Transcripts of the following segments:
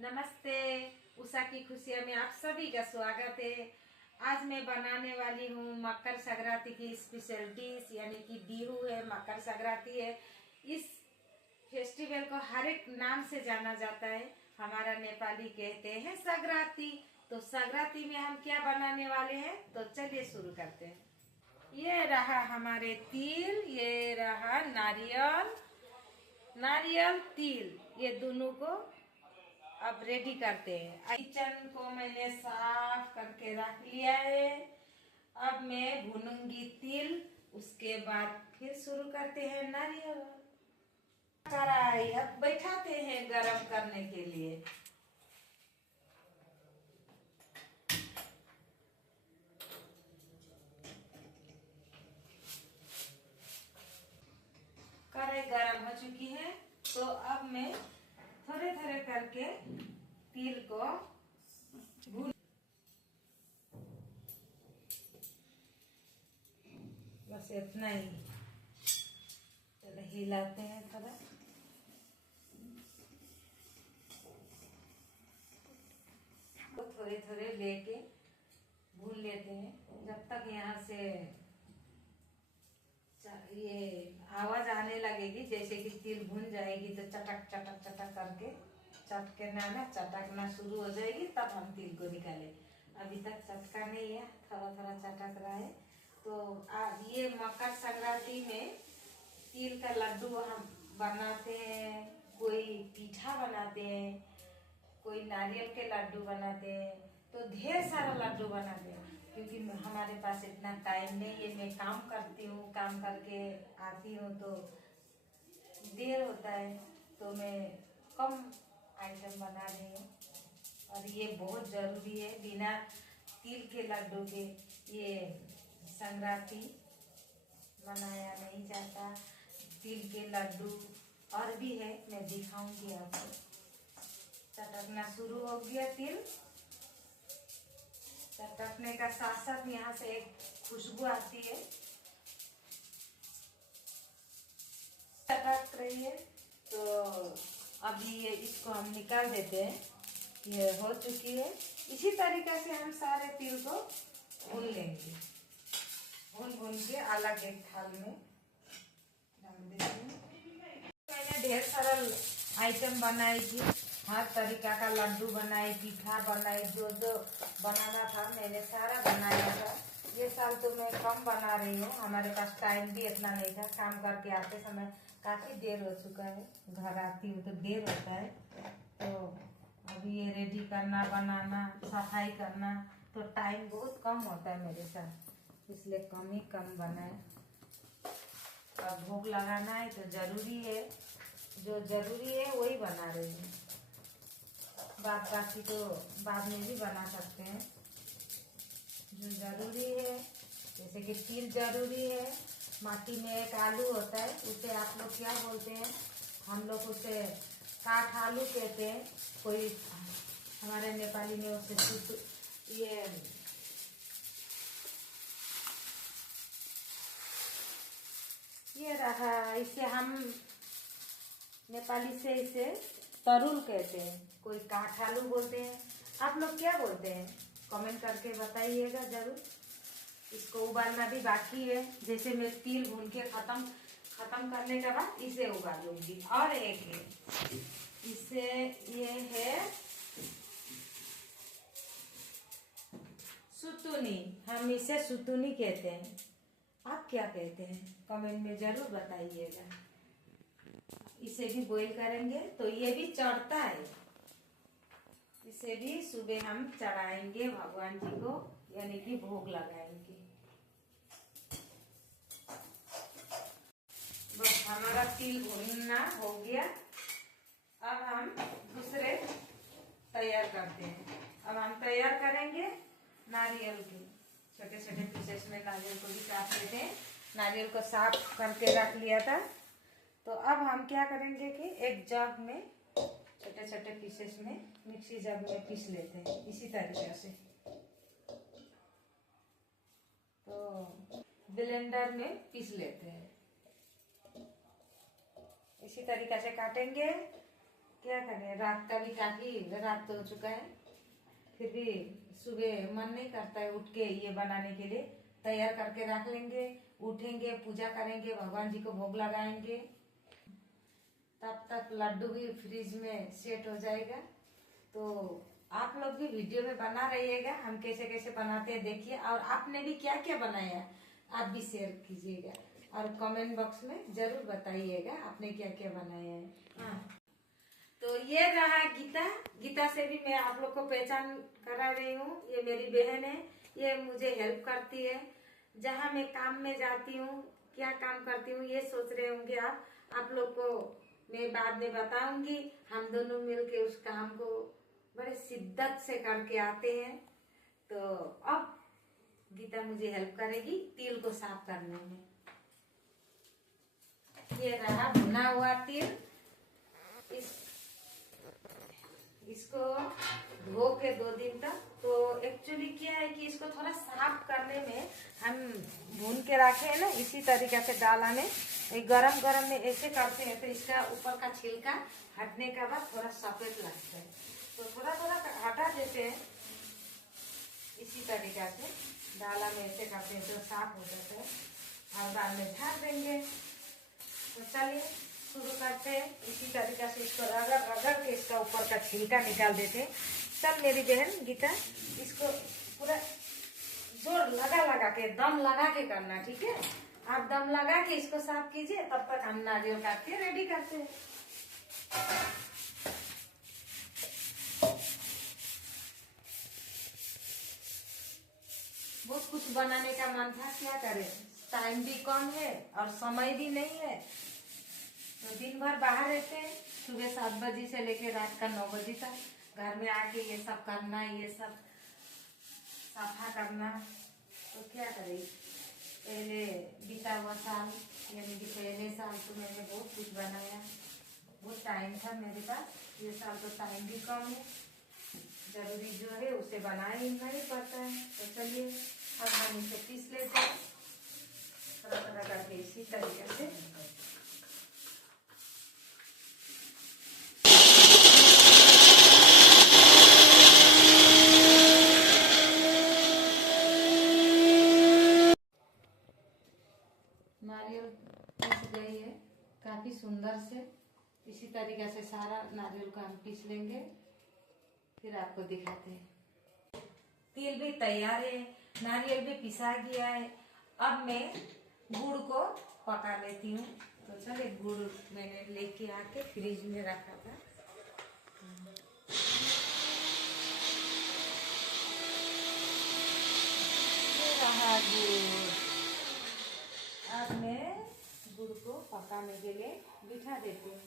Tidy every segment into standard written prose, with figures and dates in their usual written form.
नमस्ते। उषा की खुशियों में आप सभी का स्वागत है। आज मैं बनाने वाली हूँ मकर संक्रांति की स्पेशल डिश, यानी कि बिहू है, मकर संक्रांति है। इस फेस्टिवल को हर एक नाम से जाना जाता है। हमारा नेपाली कहते हैं संक्रांति। तो संक्रांति में हम क्या बनाने वाले हैं, तो चलिए शुरू करते हैं। ये रहा हमारे तिल, ये रहा नारियल तिल, ये दोनों को अब रेडी करते हैं। किचन को मैंने साफ करके रख लिया है। अब मैं भूनूंगी तिल, उसके बाद फिर शुरू करते हैं नारियल। कढ़ाई अब बैठाते हैं गरम करने के लिए। कढ़ाई गरम हो चुकी है, तो अब मैं थोड़े थोड़े करके तिल को भून, बस इतना ही। चलो हिलाते हैं थोड़ा। थोड़े थोड़े लेके भून लेते हैं जब तक यहाँ से ये आवाज आने लगेगी, जैसे कि तिल भून जाएगी तो चटक चटक चटक करके चटकना चटकना शुरू हो जाएगी, तब हम तिल को निकालें। अभी तक चटका नहीं है, थोड़ा थोड़ा चटक रहा है। तो ये मकर संक्रांति में तिल का लड्डू हम बनाते हैं, कोई पीठा बनाते हैं, कोई नारियल के लड्डू बनाते हैं, तो ढेर सारा लड्डू बनाते हैं। क्योंकि हमारे पास इतना टाइम नहीं है, मैं काम करती हूँ, काम करके आती हूँ तो देर होता है, तो मैं कम आइटम बना रही हूँ। और ये बहुत ज़रूरी है, बिना तिल के लड्डू के ये संक्रांति मनाया नहीं जाता। तिल के लड्डू और भी है, मैं दिखाऊंगी आपको। चटकना शुरू हो गया तिल। चटकने का साथ साथ यहाँ से एक खुशबू आती है, चटक रही है। तो अभी ये इसको हम निकाल देते हैं। ये हो चुकी है। इसी तरीके से हम सारे तिल को भून लेंगे। भून के अलग एक थाल में डाल देते हैं। मैंने ढेर सारा आइटम बनाई थी, हर तरीका का लड्डू बनाई, पीठा बनाई, जो जो बनाना था मैंने सारा बनाया था। ये साल तो मैं कम बना रही हूँ, हमारे पास टाइम भी इतना नहीं था। काम करके आते समय काफ़ी देर हो चुका है, घर आती हूँ तो देर होता है। तो अभी ये रेडी करना, बनाना, सफाई करना, तो टाइम बहुत कम होता है मेरे साथ, इसलिए कम बनाए। अब भोग लगाना है तो ज़रूरी है, जो ज़रूरी है वही बना रही हूँ। बात बाकी तो बाद में भी बना सकते हैं। जो ज़रूरी है, जैसे कि तिल ज़रूरी है। माटी में एक आलू होता है, उसे आप लोग क्या बोलते हैं? हम लोग उसे काठ आलू कहते हैं। कोई हमारे नेपाली में उसे ये रहा। इसे हम नेपाली से इसे तरुल कहते हैं, कोई काठ आलू बोलते हैं। आप लोग क्या बोलते हैं? कमेंट करके बताइएगा जरूर। इसको उबालना भी बाकी है। जैसे मैं तिल भून के खत्म करने के बाद इसे उबालूंगी। और एक है, इसे ये है सुतुनी, हम इसे सुतुनी कहते हैं। आप क्या कहते हैं? कमेंट में जरूर बताइएगा। इसे भी बॉईल करेंगे तो ये भी चढ़ता है। इसे भी सुबह हम चढ़ाएंगे भगवान जी को, यानी कि भोग लगाएंगे। बस हमारा तिल भुनना हो गया। अब हम दूसरे तैयार करते हैं। अब हम तैयार करेंगे नारियल के छोटे छोटे पीसेस में। नारियल को भी काट लेते हैं। नारियल को साफ करके रख लिया था। तो अब हम क्या करेंगे कि एक जग में छोटे छोटे पीसेस में मिक्सी जग में पीस लेते हैं, इसी तरीके से। तो ब्लेंडर में पीस लेते हैं, इसी तरीके से काटेंगे। क्या करें, रात का भी काफी रात तो हो चुका है, फिर भी सुबह मन नहीं करता है उठ के ये बनाने के लिए। तैयार करके रख लेंगे, उठेंगे, पूजा करेंगे, भगवान जी को भोग लगाएंगे, तब तक लड्डू भी फ्रिज में सेट हो जाएगा। तो आप लोग भी वीडियो में बना रहिएगा, हम कैसे कैसे बनाते हैं देखिए, और आपने भी क्या क्या बनाया आप भी शेयर कीजिएगा, और कमेंट बॉक्स में जरूर बताइएगा आपने क्या क्या बनाया है। हाँ, तो ये रहा गीता। गीता से भी मैं आप लोग को पहचान करा रही हूँ, ये मेरी बहन है, ये मुझे हेल्प करती है। जहाँ मैं काम में जाती हूँ, क्या काम करती हूँ, ये सोच रहे होंगे आप लोग को मैं बाद में बताऊंगी। हम दोनों मिलके उस काम को बड़े शिद्दत से करके आते हैं। तो अब गीता मुझे हेल्प करेगी तिल को साफ करने में। ये रहा भुना हुआ तिल, इसको धो के 2 दिन तक। तो एक्चुअली क्या है कि इसको थोड़ा साफ करने में हम भून के रखे हैं ना, इसी तरीके से डाला में गरम गरम में ऐसे करते हैं तो इसका ऊपर का छिलका हटने के बाद थोड़ा सफेद लगता है, तो थोड़ा थोड़ा हटा देते हैं। इसी तरीके से डाला में ऐसे करते हैं तो साफ हो जाता है, और बाद में झाड़ देंगे। तो चलिए शुरू करते हैं। इसी तरीके से इसको रगड़ रगड़ के इसका ऊपर का छिलका निकाल देते हैं। सब मेरी बहन गीता इसको पूरा जोर लगा लगा के, दम लगा के करना, ठीक है? आप दम लगा के इसको साफ कीजिए, तब तक हम नारियल काट के रेडी करते हैं। बहुत कुछ बनाने का मन था, क्या करें, टाइम भी कम है और समय भी नहीं है। तो दिन भर बाहर रहते हैं, सुबह 7 बजे से लेकर रात का 9 बजे तक। घर में आके ये सब करना, ये सब सफा करना, तो क्या करें। पहले बीता हुआ साल यानी कि पहले साल तो मैंने बहुत कुछ बनाया, बहुत टाइम था मेरे पास। ये साल तो टाइम भी कम है, जरूरी जो है उसे बनाना ही पड़ता है। तो चलिए अब हम इसे पीस लेते हैं थोड़ा थोड़ा करके इसी तरीके से। नारियल पीस गई है काफी सुंदर से। इसी तरीके से सारा नारियल को हम पीस लेंगे, फिर आपको दिखाते हैं। तिल भी तैयार है, नारियल भी पिसा गया है। अब मैं गुड़ को पका लेती हूँ। तो चलिए, गुड़ मैंने लेके आके फ्रिज में रखा था। ये रहा गुड़। अब मैं गुड़ को पकाने के लिए बिठा देती हूँ।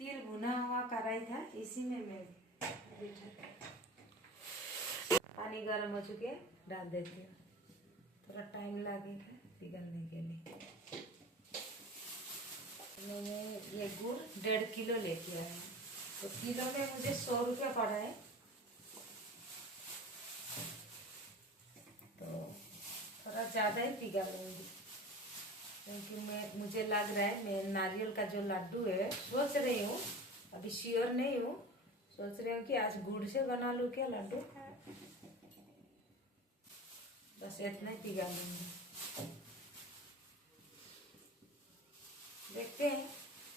तिल भुना हुआ कढ़ाई था, इसी में मैं बिठा, पानी गर्म हो चुके डाल देती हूँ। थोड़ा टाइम लगेगा पिघलने के लिए। मैंने ये गुड़ 1.5 किलो लेके आया है, तो किलो में मुझे 100 रुपया पड़ा है। तो थोड़ा ज़्यादा ही पिघलूंगी, क्योंकि मुझे लग रहा है मैं नारियल का जो लड्डू है, सोच रही हूँ, अभी श्योर नहीं हूँ, सोच रही हूँ कि आज गुड़ से बना लूँ क्या लड्डू। बस इतना ही पिघलूंगी। देखते हैं,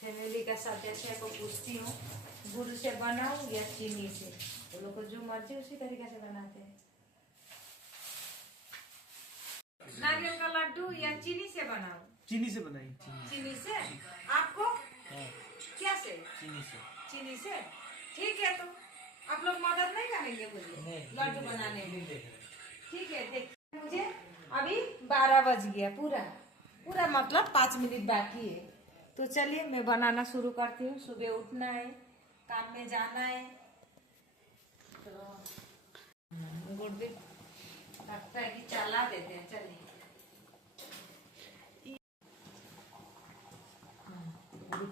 फैमिली का सदस्य को पूछती हूँ गुड़ से बनाऊं या चीनी से। वो लोग को जो मर्जी उसी तरीके से बनाते हैं। नारियल का लड्डू या चीनी से बनाऊं? चीनी से बनाई। चीनी से? आपको? हाँ। क्या से? चीनी से। चीनी से ठीक है। तो आप लोग मदद नहीं करेंगे मुझे लड्डू बनाने में? ठीक है, देखिए मुझे अभी 12 बज गया, पूरा मतलब 5 मिनट बाकी है। तो चलिए मैं बनाना शुरू करती हूँ। सुबह उठना है, काम में जाना है, तो गुड़ भी लगता है कि चला देते हैं। चलिए,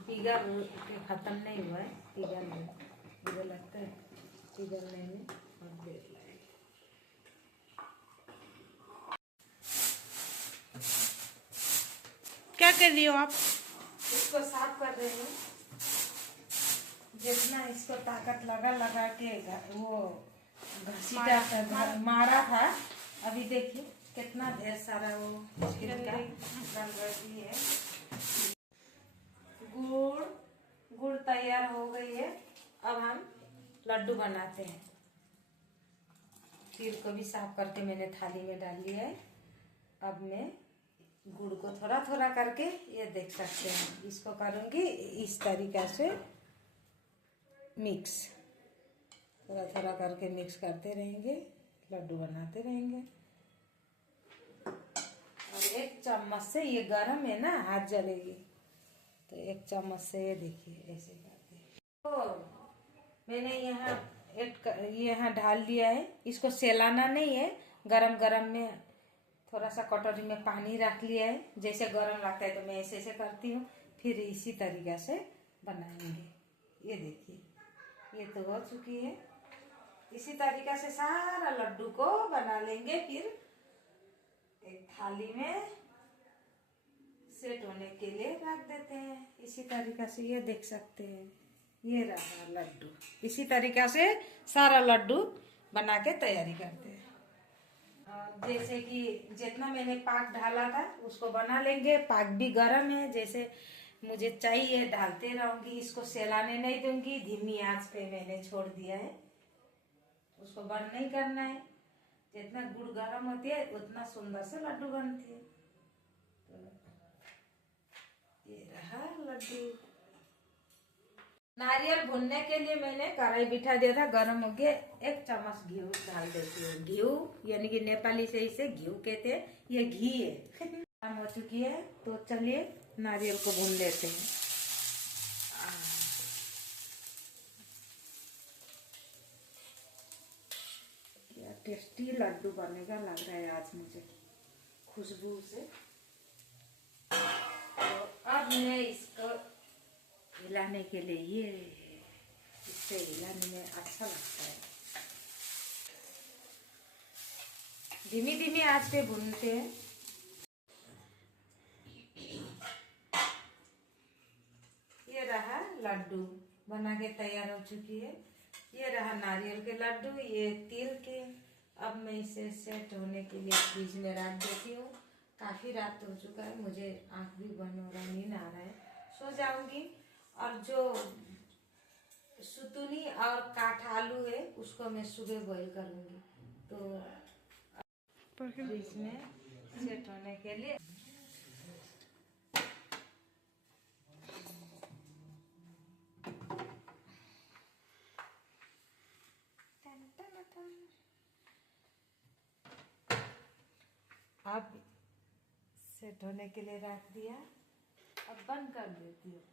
पिघल खत्म नहीं हुआ है, पिघल मुझे लगता है पिघलने में और देर लगेगी। क्या कर रही हो आप? इसको साफ कर रही हूँ। जितना इसको ताकत लगा के वो घसीटा मारा था, अभी देखिए कितना ढेर सारा वो छिलका बन रही है। गुड़ तैयार हो गई है। अब हम लड्डू बनाते हैं। तिल को भी साफ करके मैंने थाली में डाल लिया है। अब मैं गुड़ को थोड़ा थोड़ा करके, ये देख सकते हैं, इसको करूँगी इस तरीका से मिक्स, थोड़ा थोड़ा करके मिक्स करते रहेंगे, लड्डू बनाते रहेंगे। और एक चम्मच से, ये गरम है ना, हाथ जलेगी, तो एक चम्मच से ये देखिए ऐसे करते हैं। तो मैंने यहाँ ढाल दिया है। इसको सेलाना नहीं है, गरम गरम में थोड़ा सा कटोरी में पानी रख लिया है। जैसे गरम लगता है तो मैं ऐसे ऐसे करती हूँ, फिर इसी तरीका से बनाएंगे। ये देखिए, ये तो हो चुकी है। इसी तरीका से सारा लड्डू को बना लेंगे। फिर एक थाली में सेट होने के लिए रख देते हैं। इसी तरीका से ये देख सकते हैं, ये रहा लड्डू। इसी तरीका से सारा लड्डू बना के तैयारी करते हैं। जैसे कि जितना मैंने पाक ढाला था उसको बना लेंगे। पाक भी गर्म है, जैसे मुझे चाहिए डालते रहूंगी। इसको सेलाने नहीं दूंगी, धीमी आंच पे मैंने छोड़ दिया है। उसको बंद नहीं करना है। जितना गुड़ गर्म होती है उतना सुंदर से लड्डू बनती है। तो ये रहा लड्डू। नारियल भूनने के लिए मैंने कढ़ाई बिठा दिया था, गर्म हो गया। एक चम्मच घी डाल देती हूँ। घी यानी कि नेपाली से इसे घी कहते हैं, ये घी है। गर्म हो चुकी है, तो चलिए नारियल को भून लेते हैं। क्या टेस्टी लड्डू बनेगा लग रहा है आज मुझे, खुशबू से। तो अब मैं इसको हिलाने के लिए, ये इससे हिलाने में अच्छा लगता है। धीमी धीमी आंच पे भूनते हैं। ये रहा लड्डू बना के तैयार हो चुकी है। ये रहा नारियल के लड्डू, ये तिल के। अब मैं इसे सेट होने के लिए फ्रिज में रख देती हूँ। काफी रात हो चुका है, मुझे आंख भी बंद हो रहा है, नींद आ रहा है, सो जाऊंगी। और जो सुतुनी और काठ आलू है उसको मैं सुबह बॉईल करूंगी। तो फ्रिज में सेट होने के लिए अब सेट होने के लिए रख दिया। अब बंद कर देती हूँ।